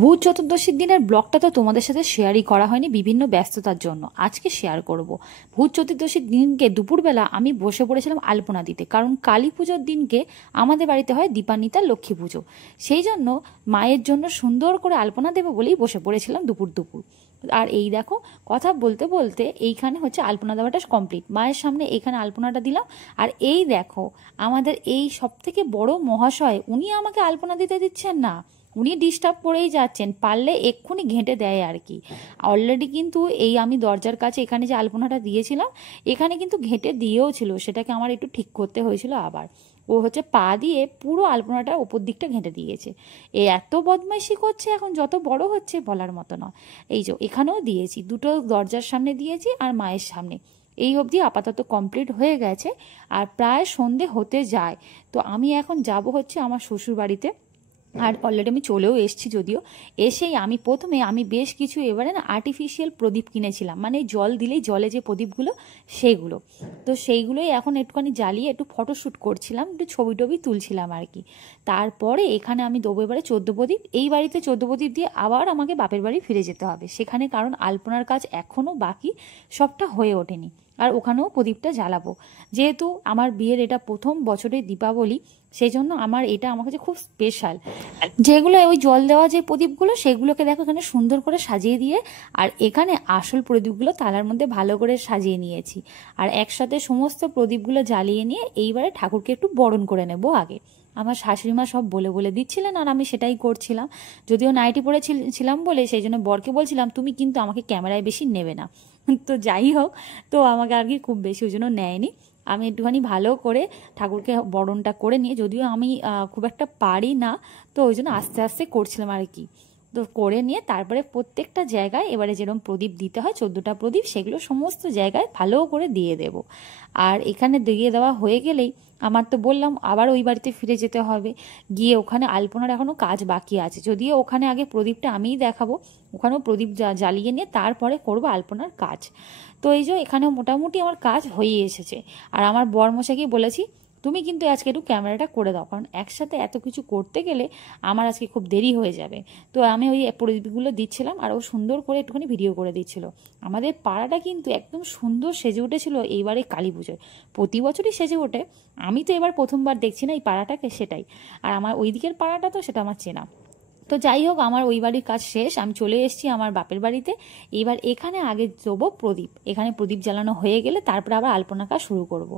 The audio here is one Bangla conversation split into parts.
ভূত চতুর্দশীর দিনের ব্লগটা তো তোমাদের সাথে শেয়ারই করা হয়নি বিভিন্ন ব্যস্ততার জন্য। আজকে শেয়ার করব। ভূত চতুর্দশীর দিনকে দুপুরবেলা আমি বসে পড়েছিলাম আলপনা দিতে, কারণ কালী পুজোর দিনকে আমাদের বাড়িতে হয় দীপান্বিতা লক্ষ্মী পুজো। সেই জন্য মায়ের জন্য সুন্দর করে আলপনা দেবো বলেই বসে পড়েছিলাম দুপুর দুপুর। আর এই দেখো, কথা বলতে বলতে এইখানে হচ্ছে আলপনা দেওয়াটা কমপ্লিট। মায়ের সামনে এইখানে আলপনাটা দিলাম। আর এই দেখো, আমাদের এই সব থেকে বড় মহাশয়, উনি আমাকে আলপনা দিতে দিচ্ছেন না, উনি ডিস্টার্ব করেই যাচ্ছেন, পারলে এক্ষুনি ঘেঁটে দেয় আর কি। অলরেডি কিন্তু এই আমি দরজার কাছে এখানে যে আলপনাটা দিয়েছিলাম, এখানে কিন্তু ঘেঁটে দিয়েও ছিল, সেটাকে আমার একটু ঠিক করতে হয়েছিল আবার। ও হচ্ছে পা দিয়ে পুরো আলপনাটা ওপর দিকটা ঘেঁটে দিয়েছে। এ এত বদমাইশি করছে, এখন যত বড় হচ্ছে বলার মতো নয়। এই যে এখানেও দিয়েছি, দুটো দরজার সামনে দিয়েছি আর মায়ের সামনে। এই অবধি আপাতত কমপ্লিট হয়ে গেছে, আর প্রায় সন্ধে হতে যায়। তো আমি এখন যাব হচ্ছে আমার শ্বশুর বাড়িতে। আর অলরেডি আমি চলেও এসেছি, যদিও এসেই আমি বেশ কিছু এবারে না আর্টিফিশিয়াল প্রদীপ কিনেছিলাম, মানে জল দিলেই জলে যে প্রদীপগুলো সেইগুলো। তো সেইগুলোই এখন একটুখানি জ্বালিয়ে একটু ফটোশ্যুট করছিলাম, একটু ছবি টবি তুলছিলাম আর কি। তারপরে এখানে আমি দেবো এবারে 14 প্রদীপ। এই বাড়িতে 14 প্রদীপ দিয়ে আবার আমাকে বাপের বাড়ি ফিরে যেতে হবে সেখানে, কারণ আলপনার কাজ এখনও বাকি, সবটা হয়ে ওঠেনি। আর ওখানেও প্রদীপটা জ্বালাবো, যেহেতু আমার বিয়ের এটা প্রথম বছরের দীপাবলি, সেই জন্য আমার কাছে খুব স্পেশাল। যেগুলো ওই জল দেওয়া যে প্রদীপগুলো, সেগুলোকে দেখো এখানে সুন্দর করে সাজিয়ে দিয়ে, আর এখানে আসল প্রদীপগুলো তালার মধ্যে ভালো করে সাজিয়ে নিয়েছি। আর একসাথে সমস্ত প্রদীপগুলো জ্বালিয়ে নিয়ে এইবারে ঠাকুরকে একটু বরণ করে নেব আগে। আমার শাশুড়ি মা সব বলে বলে দিচ্ছিলেন, আর আমি সেটাই করছিলাম। যদিও নাইটি পরেছিলাম বলে সেই জন্য বরকে বলছিলাম, তুমি কিন্তু আমাকে ক্যামেরায় বেশি নেবে না। তো যাই হোক, তো আমাকে আর কি খুব বেশি ওই জন্য নেয়নি। আমি একটুখানি ভালো করে ঠাকুরকে বরণটা করে নিয়ে, যদিও আমি খুব একটা পারি না, তো ওই জন্য আস্তে আস্তে করছিলাম আর কি। তো করে নিয়ে তারপরে প্রত্যেকটা জায়গায় এবারে যেরকম প্রদীপ দিতে হয়, 14টা প্রদীপ, সেগুলো সমস্ত জায়গায় ভালো করে দিয়ে দেব। আর এখানে দিয়ে দেওয়া হয়ে গেলেই আমার তো বললাম আবার ওই বাড়িতে ফিরে যেতে হবে। গিয়ে ওখানে আলপনার এখনও কাজ বাকি আছে, যদিও ওখানে আগে প্রদীপটা আমিই দেখাবো। ওখানেও প্রদীপ জ্বালিয়ে নিয়ে তারপরে করবো আলপনার কাজ। তো এই যে এখানেও মোটামুটি আমার কাজ হয়ে এসেছে। আর আমার বরমশাইকে বলেছি, তুমি কিন্তু আজকে একটু ক্যামেরাটা করে দাও, কারণ একসাথে এত কিছু করতে গেলে আমার আজকে খুব দেরি হয়ে যাবে। তো আমি ওই প্রদীপগুলো দিচ্ছিলাম, আর ও সুন্দর করে একটুখানি ভিডিও করে দিচ্ছিল। আমাদের পাড়াটা কিন্তু একদম সুন্দর সেজে উঠেছিল এইবারে কালী পুজোয়। প্রতি বছরই সেজে ওঠে, আমি তো এবার প্রথমবার দেখছি না এই পাড়াটাকে, সেটাই। আর আমার ওই দিকের পাড়াটা তো সেটা আমার চেনা। তো যাই হোক, আমার ওই বাড়ির কাজ শেষ, আমি চলে এসেছি আমার বাপের বাড়িতে। এবার এখানে আগে দেবো প্রদীপ, এখানে প্রদীপ জ্বালানো হয়ে গেলে তারপরে আবার আলপনা কাজ শুরু করব।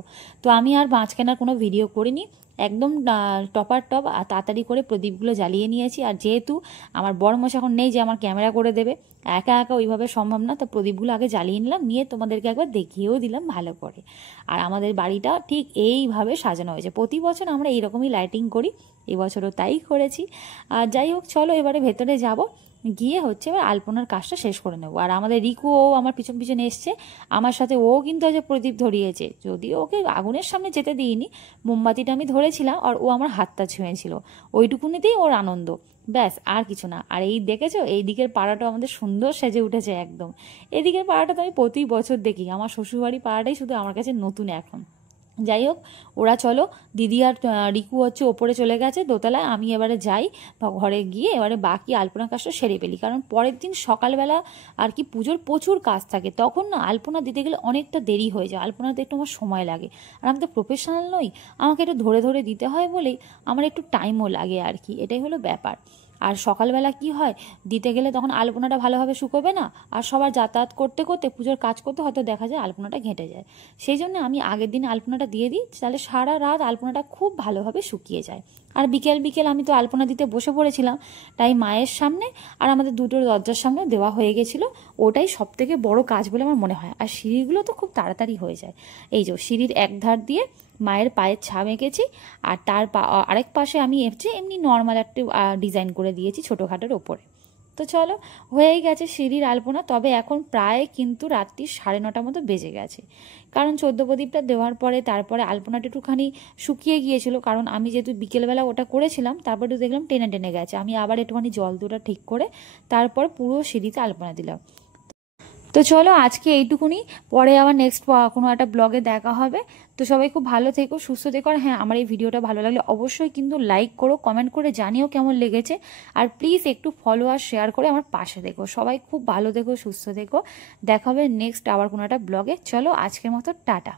তো আমি আর মাঝখানের কোনো ভিডিও করিনি, একদম টপার টপ তাড়াতাড়ি করে প্রদীপগুলো জ্বালিয়ে নিয়েছি। আর যেহেতু আমার বড়মশাই এখন নেই যে আমার ক্যামেরা করে দেবে, একা একা ওইভাবে সম্ভব না, তো প্রদীপগুলো আগে জ্বালিয়ে নিলাম, নিয়ে তোমাদেরকে একবার দেখিয়েও দিলাম ভালো করে। আর আমাদের বাড়িটা ঠিক এইভাবে সাজানো হয়েছে, প্রতি বছর আমরা এইরকমই লাইটিং করি, এবছরও তাই করেছি। আর যাই হোক, চলো এবারে ভেতরে যাব, গিয়ে হচ্ছে এবার আলপনার কাজটা শেষ করে নেবো। আর আমাদের রিকু ও আমার পিছন পিছনে এসছে আমার সাথে, ও কিন্তু আজ প্রদীপ ধরিয়েছে, যদিও ওকে আগুনের সামনে যেতে দিইনি, মোমবাতিটা আমি ধরেছিলাম আর ও আমার হাতটা ছুঁয়েছিল, ওইটুকুনিতেই ওর আনন্দ, ব্যাস আর কিছু না। আর এই দেখেছো, এই দিকের পাড়াটা আমাদের সুন্দর সেজে উঠেছে একদম। এদিকের পাড়াটা তো আমি প্রতি বছর দেখি, আমার শ্বশুরবাড়ি পাড়াটাই শুধু আমার কাছে নতুন এখন। যাই হোক, ওরা চলো, দিদি আর রিকু হচ্ছে ওপরে চলে গেছে দোতলায়, আমি এবারে যাই ঘরে, গিয়ে এবারে বাকি আলপনা কাজটা সেরে ফেলি, কারণ পরের দিন সকালবেলা আর কি পুজোর প্রচুর কাজ থাকে, তখন না আলপনা দিতে গেলে অনেকটা দেরি হয়ে যায়, আলপনা দিতে একটু আমার সময় লাগে। আর আমি তো প্রফেশনাল নই, আমাকে একটু ধরে ধরে দিতে হয় বলেই আমার একটু টাইমও লাগে আর কি, এটাই হলো ব্যাপার। আর সকালবেলা কি হয়, দিতে গেলে তখন আলপনাটা ভালোভাবে শুকোবে না, আর সবার যাতায়াত করতে করতে পুজোর কাজ করতে হয়তো দেখা যায় আলপনাটা ঘেঁটে যায়। সেই জন্য আমি আগের দিন আলপনাটা দিয়ে দিই, তাহলে সারা রাত আলপনাটা খুব ভালোভাবে শুকিয়ে যায়। আর বিকেল বিকেল আমি তো আলপনা দিতে বসে পড়েছিলাম, তাই মায়ের সামনে আর আমাদের দুটো দরজার সামনে দেওয়া হয়ে গেছিল। ওটাই সব থেকে বড় কাজ বলে আমার মনে হয়। আর সিঁড়িগুলো তো খুব তাড়াতাড়ি হয়ে যায়। এই যে সিঁড়ির এক ধার দিয়ে মায়ের পায়ের ছাপ এঁকেছি, আর তার আরেক পাশে আমি এমনি নর্মাল একটা ডিজাইন করে দিয়েছি ছোটোখাটোর ওপরে। তো চলো, হয়েই গেছে সিঁড়ির আলপনা। তবে এখন প্রায় কিন্তু রাত্রি 9:30 মতো বেজে গেছে, কারণ 14 প্রদীপটা দেওয়ার পরে তারপরে আলপনাটা একটুখানি শুকিয়ে গিয়েছিল, কারণ আমি যেহেতু বিকেলবেলা ওটা করেছিলাম, তারপরে তো দেখলাম টেনে টেনে গেছে, আমি আবার একটুখানি জল দুটা ঠিক করে তারপর পুরো সিঁড়িতে আলপনা দিলাম। তো চলো আজকে এইটুকুনি, পরে আবার নেক্সট কোনো একটা ব্লগে দেখা হবে। তো সবাই খুব ভালো থেকো, সুস্থ থেকো। আর হ্যাঁ, আমার এই ভিডিওটা ভালো লাগলে অবশ্যই কিন্তু লাইক করো, কমেন্ট করে জানিও কেমন লেগেছে। আর প্লিজ একটু ফলো আর শেয়ার করে আমার পাশে থেকো। সবাই খুব ভালো থেকো, সুস্থ থেকো। দেখা হবে নেক্সট আবার কোনো একটা ব্লগে। চলো আজকের মতো টাটা।